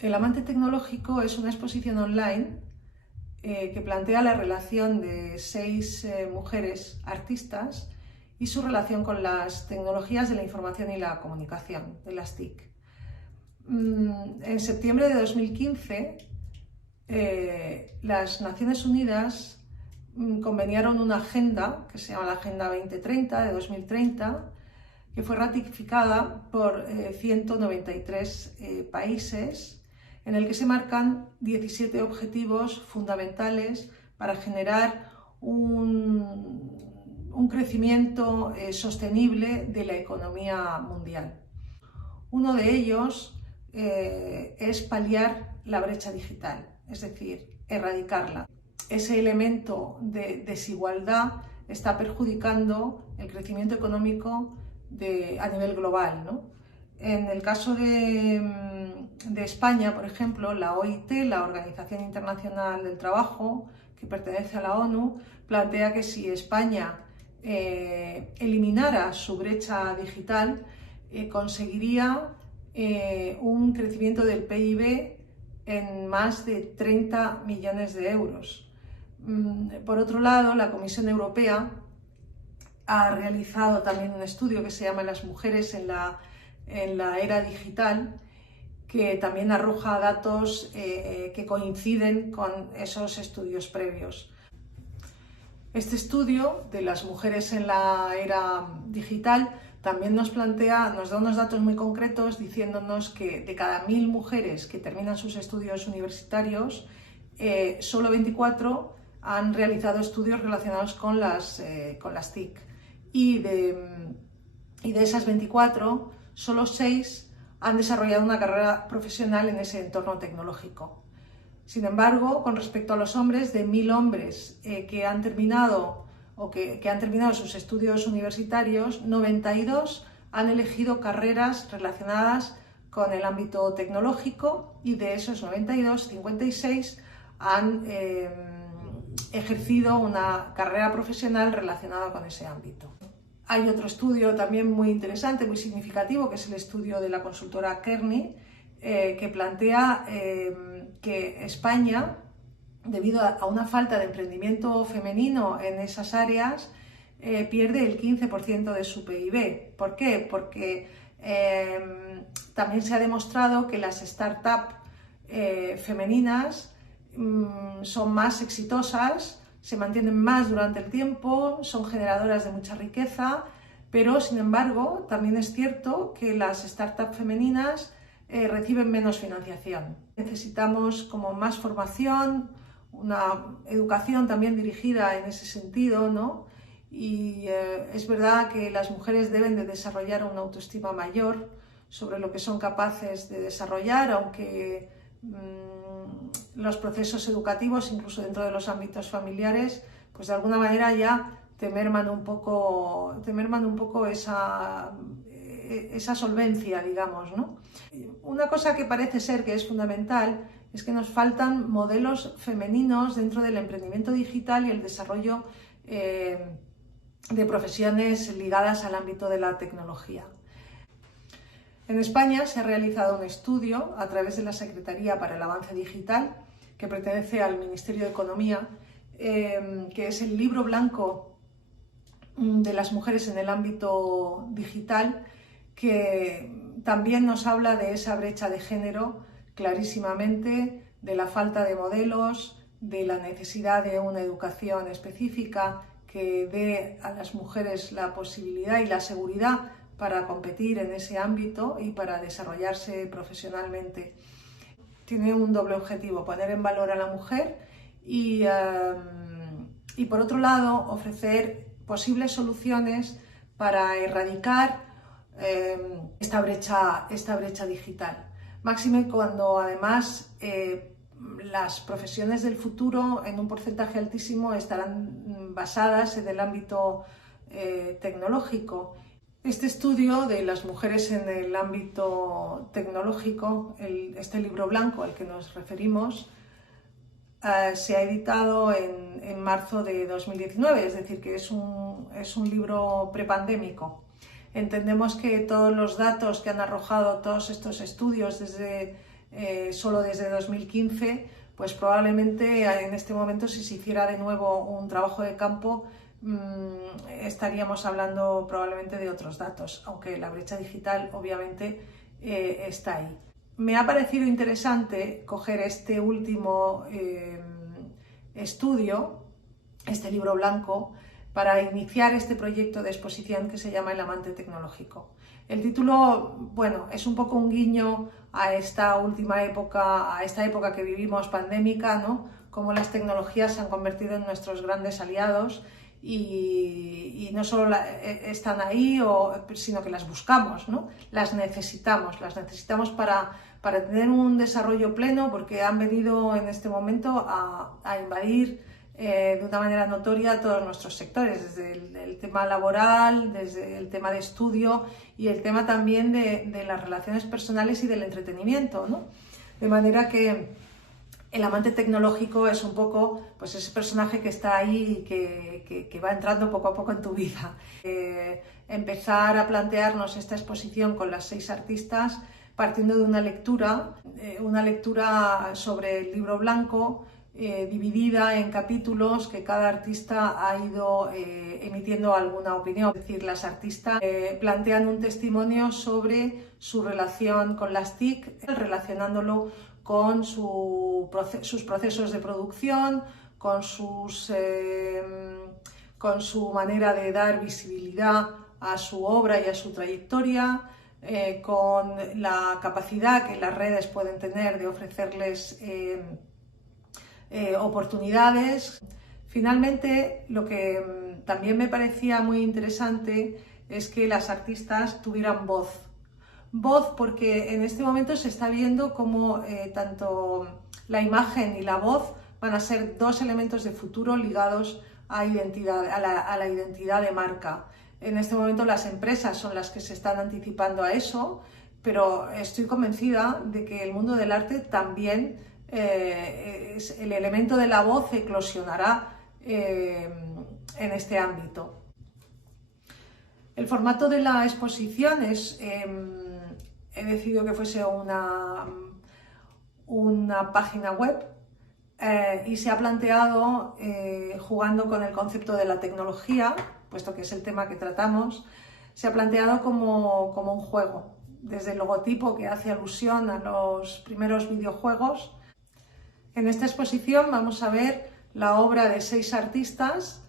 El amante tecnológico es una exposición online que plantea la relación de 6 mujeres artistas y su relación con las tecnologías de la información y la comunicación, de las TIC. En septiembre de 2015, las Naciones Unidas conveniaron una agenda que se llama la Agenda 2030 de 2030, que fue ratificada por 193 países, en el que se marcan 17 objetivos fundamentales para generar un crecimiento sostenible de la economía mundial. Uno de ellos es paliar la brecha digital, es decir, erradicarla. Ese elemento de desigualdad está perjudicando el crecimiento económico a nivel global, ¿no? En el caso de España, por ejemplo, la OIT, la Organización Internacional del Trabajo, que pertenece a la ONU, plantea que si España eliminara su brecha digital, conseguiría un crecimiento del PIB en más de 30 millones de euros. Por otro lado, la Comisión Europea ha realizado también un estudio que se llama Las mujeres en la era digital, que también arroja datos que coinciden con esos estudios previos. Este estudio de las mujeres en la era digital también nos da unos datos muy concretos diciéndonos que de cada 1000 mujeres que terminan sus estudios universitarios, solo 24 han realizado estudios relacionados con las TIC. Y de esas 24, solo 6 han desarrollado una carrera profesional en ese entorno tecnológico. Sin embargo, con respecto a los hombres, de 1000 hombres que han terminado sus estudios universitarios, 92 han elegido carreras relacionadas con el ámbito tecnológico, y de esos 92, 56 han ejercido una carrera profesional relacionada con ese ámbito. Hay otro estudio también muy interesante, muy significativo, que es el estudio de la consultora Kearney, que plantea que España, debido a una falta de emprendimiento femenino en esas áreas, pierde el 15% de su PIB. ¿Por qué? Porque también se ha demostrado que las startups femeninas son más exitosas, se mantienen más durante el tiempo, son generadoras de mucha riqueza, pero sin embargo también es cierto que las startups femeninas reciben menos financiación. Necesitamos como más formación, una educación también dirigida en ese sentido, ¿no? Y es verdad que las mujeres deben de desarrollar una autoestima mayor sobre lo que son capaces de desarrollar, aunque los procesos educativos, incluso dentro de los ámbitos familiares, pues de alguna manera ya te merman un poco esa solvencia, digamos, ¿no? Una cosa que parece ser que es fundamental es que nos faltan modelos femeninos dentro del emprendimiento digital y el desarrollo de profesiones ligadas al ámbito de la tecnología. En España se ha realizado un estudio a través de la Secretaría para el Avance Digital, que pertenece al Ministerio de Economía, que es el libro blanco de las mujeres en el ámbito digital, que también nos habla de esa brecha de género clarísimamente, de la falta de modelos, de la necesidad de una educación específica que dé a las mujeres la posibilidad y la seguridad para competir en ese ámbito y para desarrollarse profesionalmente. Tiene un doble objetivo: poner en valor a la mujer y por otro lado ofrecer posibles soluciones para erradicar esta brecha digital. Máxime cuando además las profesiones del futuro en un porcentaje altísimo estarán basadas en el ámbito tecnológico. Este estudio de las mujeres en el ámbito tecnológico, este libro blanco al que nos referimos, se ha editado en marzo de 2019, es decir, que es un libro prepandémico. Entendemos que todos los datos que han arrojado todos estos estudios desde solo desde 2015, pues probablemente en este momento, si se hiciera de nuevo un trabajo de campo, estaríamos hablando probablemente de otros datos, aunque la brecha digital obviamente está ahí. Me ha parecido interesante coger este último estudio, este libro blanco, para iniciar este proyecto de exposición que se llama El amante tecnológico. El título, bueno, es un poco un guiño a esta última época, a esta época que vivimos pandémica, ¿no? Cómo las tecnologías se han convertido en nuestros grandes aliados y no solo están ahí, sino que las buscamos, ¿no? Las necesitamos para tener un desarrollo pleno, porque han venido en este momento a invadir de una manera notoria todos nuestros sectores, desde el tema laboral, desde el tema de estudio y el tema también de las relaciones personales y del entretenimiento, ¿no? De manera que el amante tecnológico es un poco pues ese personaje que está ahí y que va entrando poco a poco en tu vida. Empezar a plantearnos esta exposición con las 6 artistas partiendo de una lectura sobre el libro blanco, dividida en capítulos que cada artista ha ido emitiendo alguna opinión. Es decir, las artistas plantean un testimonio sobre su relación con las TIC, relacionándolo con sus procesos de producción, con su manera de dar visibilidad a su obra y a su trayectoria, con la capacidad que las redes pueden tener de ofrecerles oportunidades. Finalmente, lo que también me parecía muy interesante es que las artistas tuvieran voz porque en este momento se está viendo cómo tanto la imagen y la voz van a ser 2 elementos de futuro ligados a la identidad de marca. En este momento las empresas son las que se están anticipando a eso, pero estoy convencida de que el mundo del arte también el elemento de la voz eclosionará en este ámbito. El formato de la exposición he decidido que fuese una página web y se ha planteado jugando con el concepto de la tecnología, puesto que es el tema que tratamos, se ha planteado como un juego, desde el logotipo que hace alusión a los primeros videojuegos. En esta exposición vamos a ver la obra de 6 artistas,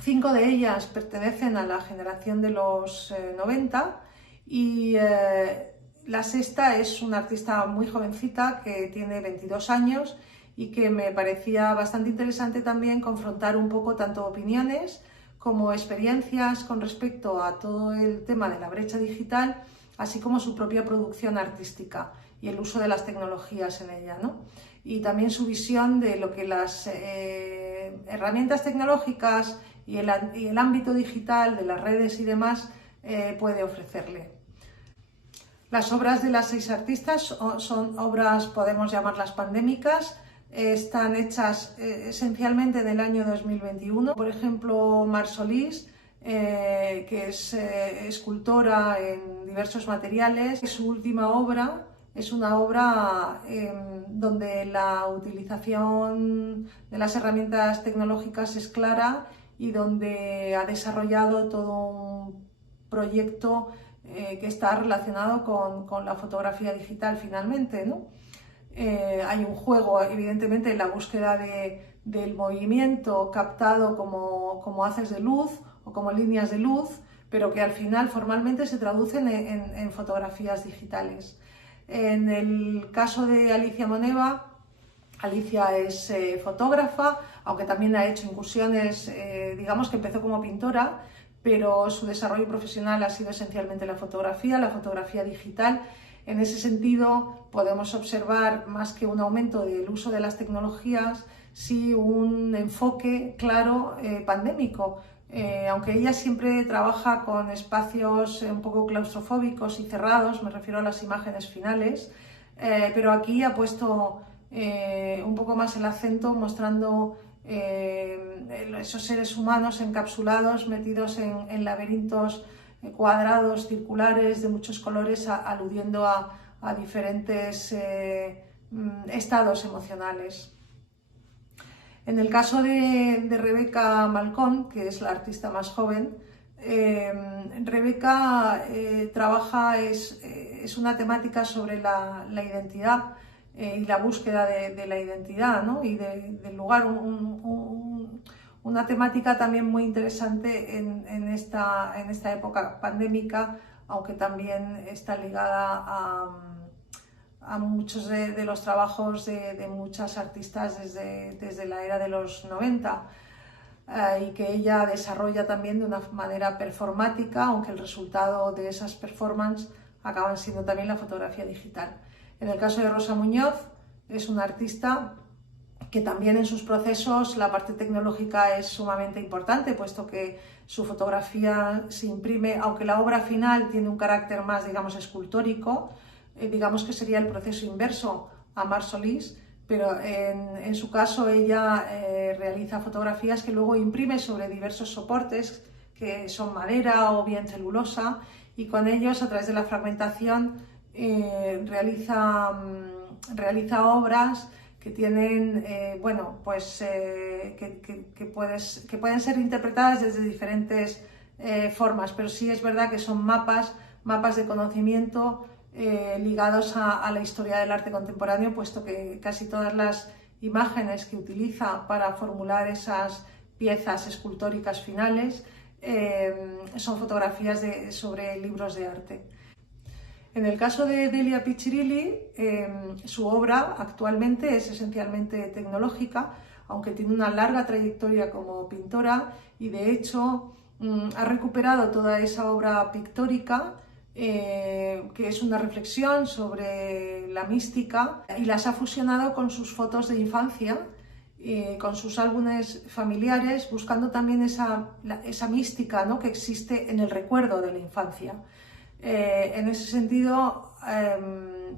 5 de ellas pertenecen a la generación de los 90 y la sexta es una artista muy jovencita que tiene 22 años y que me parecía bastante interesante también confrontar un poco tanto opiniones como experiencias con respecto a todo el tema de la brecha digital, así como su propia producción artística y el uso de las tecnologías en ella, ¿no? Y también su visión de lo que las herramientas tecnológicas y el ámbito digital de las redes y demás puede ofrecerle. Las obras de las 6 artistas son obras, podemos llamarlas pandémicas, están hechas esencialmente en el año 2021. Por ejemplo, Mar Solís, que es escultora en diversos materiales, su última obra es una obra donde la utilización de las herramientas tecnológicas es clara y donde ha desarrollado todo un proyecto que está relacionado con la fotografía digital finalmente, ¿no? Hay un juego, evidentemente, en la búsqueda del movimiento captado como haces de luz o como líneas de luz, pero que al final formalmente se traducen en fotografías digitales. En el caso de Alicia Moneva, Alicia es fotógrafa, aunque también ha hecho incursiones, digamos que empezó como pintora, pero su desarrollo profesional ha sido esencialmente la fotografía digital. En ese sentido, podemos observar más que un aumento del uso de las tecnologías, sí un enfoque claro pandémico. Aunque ella siempre trabaja con espacios un poco claustrofóbicos y cerrados, me refiero a las imágenes finales, pero aquí ha puesto un poco más el acento mostrando esos seres humanos encapsulados, metidos en laberintos cuadrados, circulares, de muchos colores, aludiendo a a diferentes estados emocionales. En el caso de Rebecca Malcón, que es la artista más joven, Rebecca trabaja, es una temática sobre la identidad y la búsqueda de la identidad, ¿no? Y del lugar, una temática también muy interesante en esta época pandémica, aunque también está ligada a muchos de los trabajos de muchas artistas desde la era de los 90, y que ella desarrolla también de una manera performática, aunque el resultado de esas performances acaban siendo también la fotografía digital. En el caso de Rosa Muñoz, es una artista que también en sus procesos la parte tecnológica es sumamente importante, puesto que su fotografía se imprime, aunque la obra final tiene un carácter más, digamos, escultórico, digamos que sería el proceso inverso a Mar Solís, pero en su caso ella realiza fotografías que luego imprime sobre diversos soportes, que son madera o bien celulosa, y con ellos, a través de la fragmentación, realiza obras que tienen, bueno, pues que pueden ser interpretadas desde diferentes formas, pero sí es verdad que son mapas de conocimiento ligados a la historia del arte contemporáneo, puesto que casi todas las imágenes que utiliza para formular esas piezas escultóricas finales son fotografías sobre libros de arte. En el caso de Delia Piccirilli, su obra actualmente es esencialmente tecnológica, aunque tiene una larga trayectoria como pintora, y de hecho ha recuperado toda esa obra pictórica, que es una reflexión sobre la mística, y las ha fusionado con sus fotos de infancia, con sus álbumes familiares, buscando también esa mística, ¿no?, que existe en el recuerdo de la infancia. En ese sentido,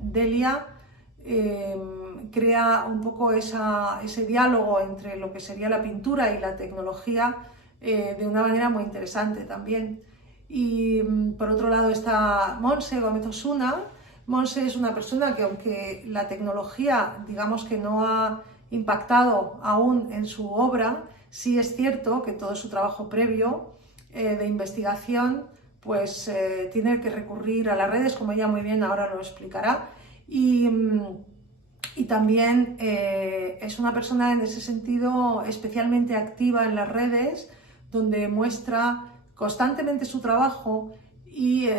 Delia crea un poco ese diálogo entre lo que sería la pintura y la tecnología de una manera muy interesante también. Y por otro lado está Montse Gómez Osuna. Montse es una persona que, aunque la tecnología, digamos, que no ha impactado aún en su obra, sí es cierto que todo su trabajo previo de investigación pues tiene que recurrir a las redes, como ella muy bien ahora lo explicará, y también es una persona en ese sentido especialmente activa en las redes, donde muestra constantemente su trabajo y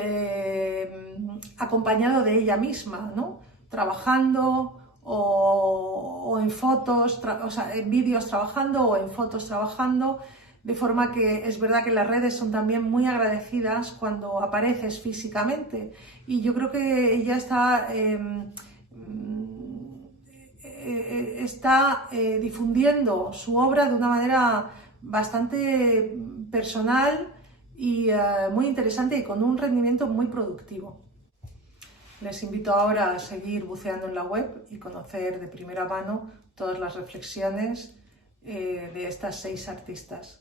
acompañado de ella misma, ¿no?, trabajando o en fotos, o sea, en vídeos trabajando o en fotos trabajando, de forma que es verdad que las redes son también muy agradecidas cuando apareces físicamente, y yo creo que ella está difundiendo su obra de una manera bastante personal y muy interesante, y con un rendimiento muy productivo. Les invito ahora a seguir buceando en la web y conocer de primera mano todas las reflexiones de estas 6 artistas.